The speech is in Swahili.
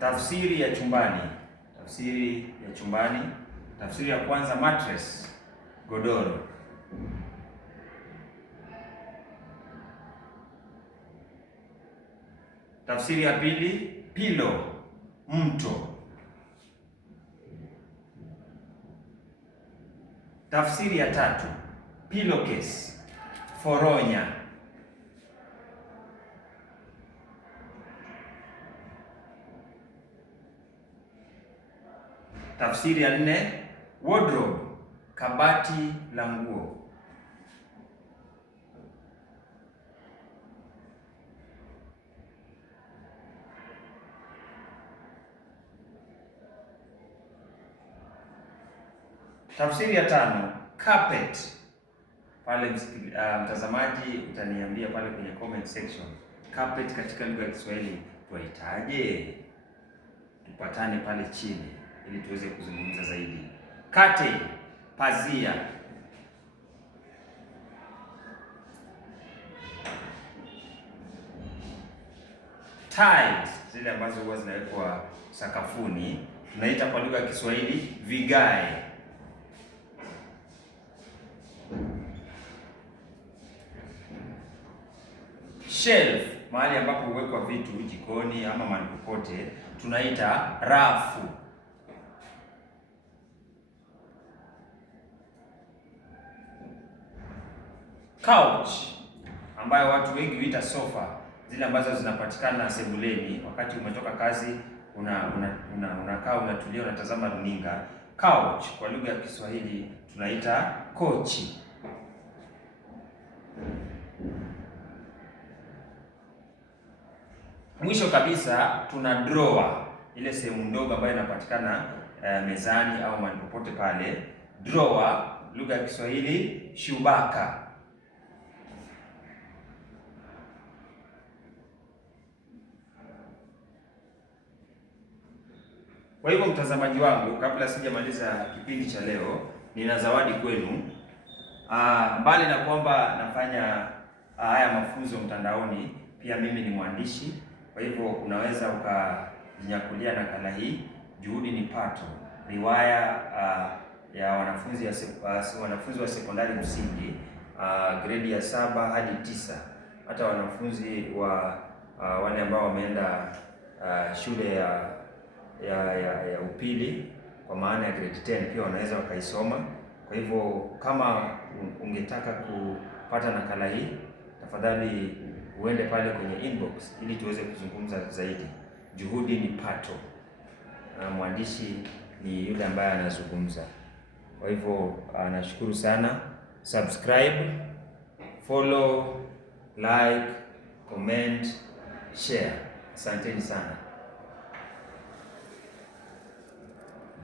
Tafsiri ya chumbani. Tafsiri ya chumbani. Tafsiri ya kwanza, mattress, godoro. Tafsiri ya pili, pillow, mto. Tafsiri ya tatu, pillowcase, foronya. Tafsiri ya nne, wardrobe, kabati la nguo. Tafsiri ya tano, carpet. Pale mtazamaji utaniambia pale kwenye comment section, carpet katika lugha ya Kiswahili tuitaje? Tupatane pale chini ili tuweze kuzungumza zaidi. Curtain, pazia. Tiles, zile ambazo huwa zinawekwa sakafuni, tunaita kwa lugha ya Kiswahili vigae. Shelf, mahali ambapo huwekwa vitu jikoni ama mahali popote, tunaita rafu. Couch, ambayo watu wengi huita sofa, zile ambazo zinapatikana sebuleni wakati umetoka kazi, unakaa unatulia, unatazama runinga. Couch kwa lugha ya Kiswahili tunaita kochi. Mwisho kabisa tuna drawer, ile sehemu ndogo ambayo inapatikana mezani au mahali popote pale. Drawer, lugha ya Kiswahili shubaka. Kwa hivyo mtazamaji wangu, kabla sijamaliza kipindi cha leo, nina zawadi kwenu. Mbali na kwamba nafanya haya mafunzo mtandaoni, pia mimi ni mwandishi. Kwa hivyo unaweza ukajinyakulia nakala hii, Juhudi ni Pato, riwaya ya wanafunzi wa sekondari msingi, gredi ya 7 hadi 9, hata wanafunzi wa wale ambao wameenda shule ya upili kwa maana ya grade 10 pia wanaweza wakaisoma. Kwa hivyo kama ungetaka kupata nakala hii, tafadhali uende pale kwenye inbox ili tuweze kuzungumza zaidi. Juhudi ni Pato, mwandishi ni yule ambaye anazungumza. Kwa hivyo nashukuru sana. Subscribe, follow, like, comment, share. Asanteni sana.